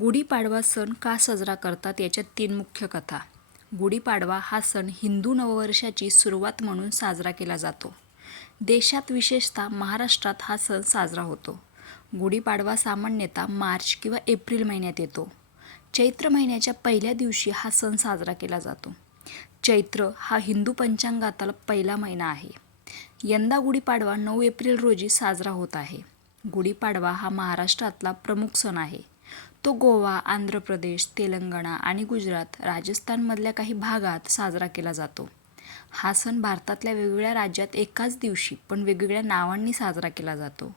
गुढीपाडवा सण का साजरा करतात याच्या तीन मुख्य कथा. गुढीपाडवा हा सण हिंदू नववर्षाची सुरुवात म्हणून साजरा केला जातो. देशात विशेषतः महाराष्ट्रात हा सण साजरा होतो. गुढीपाडवा सामान्यतः मार्च किंवा एप्रिल महिन्यात येतो. चैत्र महिन्याच्या पहिल्या दिवशी हा सण साजरा केला जातो. चैत्र हा हिंदू पंचांगातला पहिला महिना आहे. यंदा गुढीपाडवा नऊ एप्रिल रोजी साजरा होत आहे. गुढीपाडवा हा महाराष्ट्रातला प्रमुख सण आहे. तो गोवा आंध्र प्रदेश तेलंगणा आणि गुजरात राजस्थानमधल्या काही भागात साजरा केला जातो. हा सण भारतातल्या वेगवेगळ्या राज्यात एकाच दिवशी पण वेगवेगळ्या नावांनी साजरा केला जातो.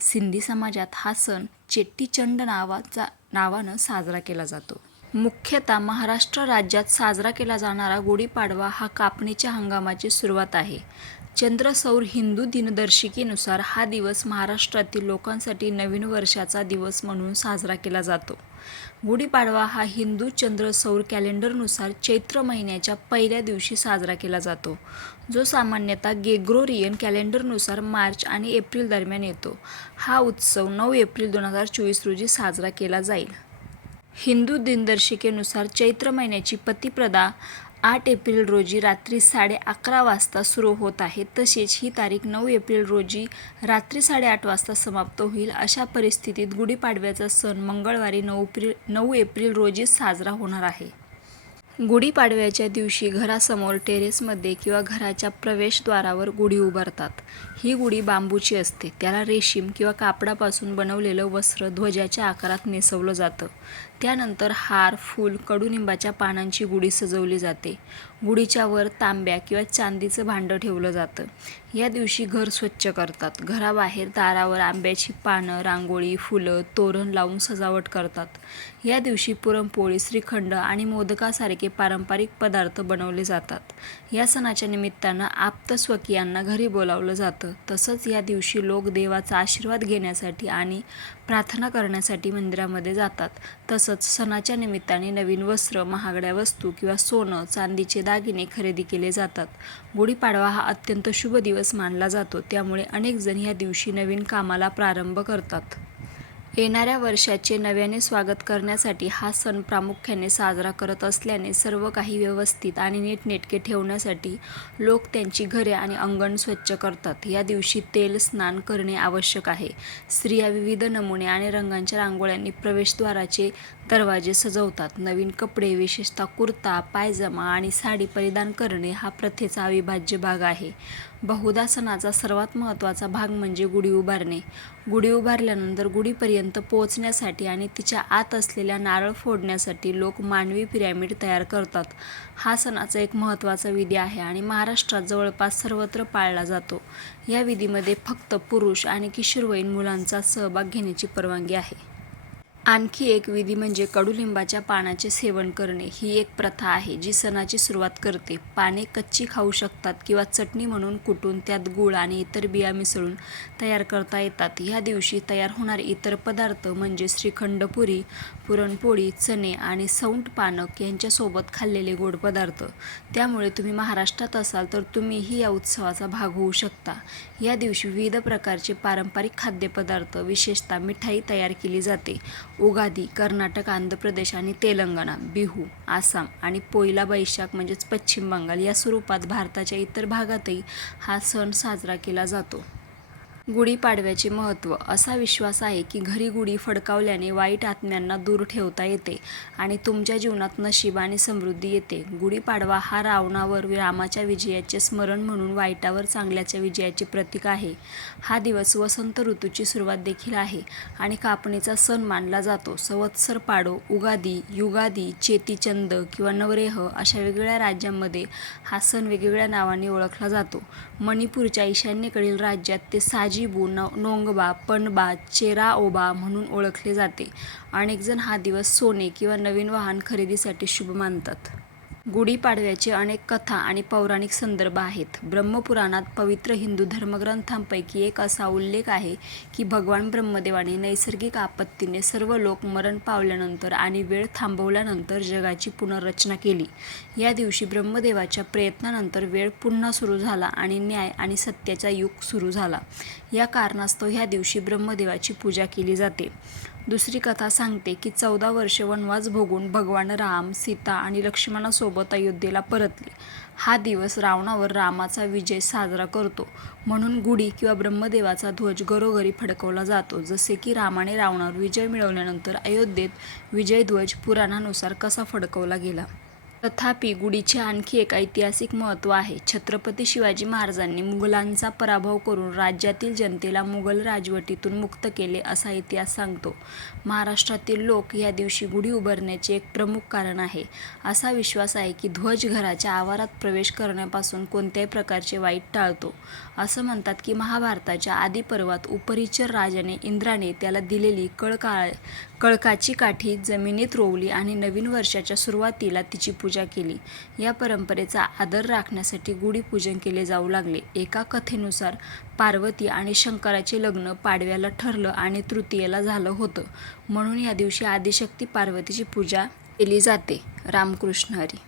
सिंधी समाजात हा सण चेट्टीचंड नावाचा नावानं साजरा केला जातो. मुख्यतः महाराष्ट्र राज्यात साजरा केला जाणारा गुढीपाडवा हा कापणीच्या हंगामाची सुरुवात आहे. चंद्रसौर हिंदू दिनदर्शिकेनुसार हा दिवस महाराष्ट्रातील लोकांसाठी नवीन वर्षाचा दिवस म्हणून साजरा केला जातो. गुढीपाडवा हा हिंदू चंद्रसौर कॅलेंडरनुसार चैत्र महिन्याच्या पहिल्या दिवशी साजरा केला जातो. जो सामान्यतः गेग्रोरियन कॅलेंडरनुसार मार्च आणि एप्रिल दरम्यान येतो. हा उत्सव नऊ एप्रिल दोन हजार चोवीस रोजी साजरा केला जाईल. हिंदू दिनदर्शिकेनुसार चैत्र महिन्याची पतिप्रदा आठ एप्रिल रोजी रात्री साडे अकरा वाजता सुरू होत आहे. तसेच ही तारीख नऊ एप्रिल रोजी रात्री साडेआठ वाजता समाप्त होईल. अशा परिस्थितीत गुढीपाडव्याचा सण मंगळवारी नऊ एप्रिल नऊ एप्रिल रोजी साजरा होणार आहे. गुढीपाडव्याच्या दिवशी घरासमोर टेरेसमध्ये किंवा घराच्या प्रवेशद्वारावर गुढी उभारतात. ही गुढी बांबूची असते. त्याला रेशीम किंवा कापडापासून बनवलेलं वस्त्र ध्वजाच्या आकारात नेसवलं जातं. त्यानंतर हार फूल कडुनिंबाच्या पानांची गुढी सजवली जाते. गुढीच्या वर तांब्या किंवा चांदीचं भांडं ठेवलं जातं. या दिवशी घर स्वच्छ करतात. घराबाहेर दारावर आंब्याची पानं रांगोळी फुलं तोरण लावून सजावट करतात. या दिवशी पुरणपोळी श्रीखंड आणि मोदकासारखे पारंपरिक पदार्थ बनवले जातात. या सणाच्या निमित्तानं आप्तस्वकीयांना घरी बोलावलं जातं. तसंच या दिवशी लोक देवाचा आशीर्वाद घेण्यासाठी आणि प्रार्थना करण्यासाठी मंदिरामध्ये जातात. तसंच सणाच्या निमित्ताने नवीन वस्त्र महागड्या वस्तू किंवा सोनं चांदीचे दागिने खरेदी केले जातात. गुढीपाडवा हा अत्यंत शुभ दिवस मानला जातो. त्यामुळे अनेक जण या दिवशी नवीन कामाला प्रारंभ करतात. येणाऱ्या वर्षाचे नव्याने स्वागत करण्यासाठी हा सण प्रामुख्याने साजरा करत असल्याने सर्व काही व्यवस्थित आणि नीटनेटके ठेवण्यासाठी लोक त्यांची घरे आणि अंगण स्वच्छ करतात. या दिवशी तेल स्नान करणे आवश्यक आहे. स्त्रिया विविध नमुने आणि रंगांच्या रांगोळ्यांनी प्रवेशद्वाराचे दरवाजे सजवतात. नवीन कपडे विशेषतः कुर्ता पायजमा आणि साडी परिधान करणे हा प्रथेचा अविभाज्य भाग आहे. बहुधा सणाचा सर्वात महत्त्वाचा भाग म्हणजे गुढी उभारणे. गुढी उभारल्यानंतर गुढीपर्यंत पोहोचण्यासाठी आणि तिच्या आत असलेल्या नारळ फोडण्यासाठी लोक मानवी पिरॅमिड तयार करतात. हा सणाचा एक महत्त्वाचा विधी आहे आणि महाराष्ट्रात जवळपास सर्वत्र पाळला जातो. या विधीमध्ये फक्त पुरुष आणि किशोरवयीन मुलांचा सहभाग घेण्याची परवानगी आहे. आणखी एक विधी म्हणजे कडुलिंबाच्या पानाचे सेवन करणे. ही एक प्रथा आहे जी सणाची सुरुवात करते. पाने कच्ची खाऊ शकतात किंवा चटणी म्हणून कुटून त्यात गूळ आणि इतर बिया मिसळून तयार करता येतात. ह्या दिवशी तयार होणारे इतर पदार्थ म्हणजे श्रीखंडपुरी पुरणपोळी चणे आणि सौंट पानक यांच्यासोबत खाल्लेले गोड पदार्थ. त्यामुळे तुम्ही महाराष्ट्रात असाल तर तुम्हीही या उत्सवाचा भाग होऊ शकता. या दिवशी विविध प्रकारचे पारंपरिक खाद्यपदार्थ विशेषतः मिठाई तयार केली जाते. उगादी कर्नाटक आंध्र प्रदेश आणि तेलंगणा बिहू आसाम आणि पोयला बैशाख म्हणजेच पश्चिम बंगाल या स्वरूपात भारताच्या इतर भागातही हा सण साजरा केला जातो. गुढीपाडव्याचे महत्त्व. असा विश्वास आहे की घरी गुढी फडकावल्याने वाईट आत्म्यांना दूर ठेवता येते आणि तुमच्या जीवनात नशीब आणि समृद्धी येते. गुढीपाडवा हा रावणावर रामाच्या विजयाचे स्मरण म्हणून वाईटावर चांगल्याच्या विजयाचे प्रतीक आहे. हा दिवस वसंत ऋतूची सुरुवात देखील आहे आणि कापणीचा सण मानला जातो. संवत्सर पाडो उगादी युगादी चेतीचंद किंवा नवरेह अशा वेगवेगळ्या राज्यांमध्ये हा सण वेगवेगळ्या नावाने ओळखला जातो. मणिपूरच्या ईशान्येकडील राज्यात ते साज जिबू न नोंगबा पणबा चेराओबा म्हणून ओळखले जाते. अनेकजण हा दिवस सोने किंवा नवीन वाहन खरेदीसाठी शुभ मानतात. गुढीपाडव्याचे अनेक कथा आणि पौराणिक संदर्भ आहेत. ब्रह्मपुराणात पवित्र हिंदू धर्मग्रंथांपैकी एक असा उल्लेख आहे की भगवान ब्रह्मदेवाने नैसर्गिक आपत्तीने सर्व लोक मरण पावल्यानंतर आणि वेळ थांबवल्यानंतर जगाची पुनर्रचना केली. या दिवशी ब्रह्मदेवाच्या प्रयत्नानंतर वेळ पुन्हा सुरू झाला आणि न्याय आणि सत्याचा युग सुरू झाला. या कारणास्तव ह्या दिवशी ब्रह्मदेवाची पूजा केली जाते. दुसरी कथा सांगते की चौदा वर्षे वनवास भोगून भगवान राम सीता आणि लक्ष्मणासोबत अयोध्येला परतले. हा दिवस रावणावर रामाचा विजय साजरा करतो. म्हणून गुढी किंवा ब्रह्मदेवाचा ध्वज घरोघरी फडकवला जातो. जसे की रामाने रावणावर विजय मिळवल्यानंतर अयोध्येत विजयध्वज पुराणानुसार कसा फडकवला गेला? तथापि गुढीचे आणखी एक ऐतिहासिक महत्त्व आहे. छत्रपती शिवाजी महाराजांनी मुघलांचा पराभव करून राज्यातील जनतेला मुघल राजवटीतून मुक्त केले असा इतिहास सांगतो. महाराष्ट्रातील लोक या दिवशी गुढी उभारण्याचे एक प्रमुख कारण आहे. असा विश्वास आहे की ध्वज घराच्या आवारात प्रवेश करण्यापासून कोणत्याही प्रकारचे वाईट टाळतो. असं म्हणतात की महाभारताच्या आदिपर्वात उपरिचर राजाने इंद्राने त्याला दिलेली कळकाळ कळकाची काठी जमिनीत रोवली आणि नवीन वर्षाच्या सुरुवातीला तिची पूजा केली. या परंपरेचा आदर राखण्यासाठी गुढीपूजन केले जाऊ लागले. एका कथेनुसार पार्वती आणि शंकराचे लग्न पाडव्याला ठरलं आणि तृतीयेला झालं होतं. म्हणून या दिवशी आदिशक्ती पार्वतीची पूजा केली जाते. रामकृष्ण हरी.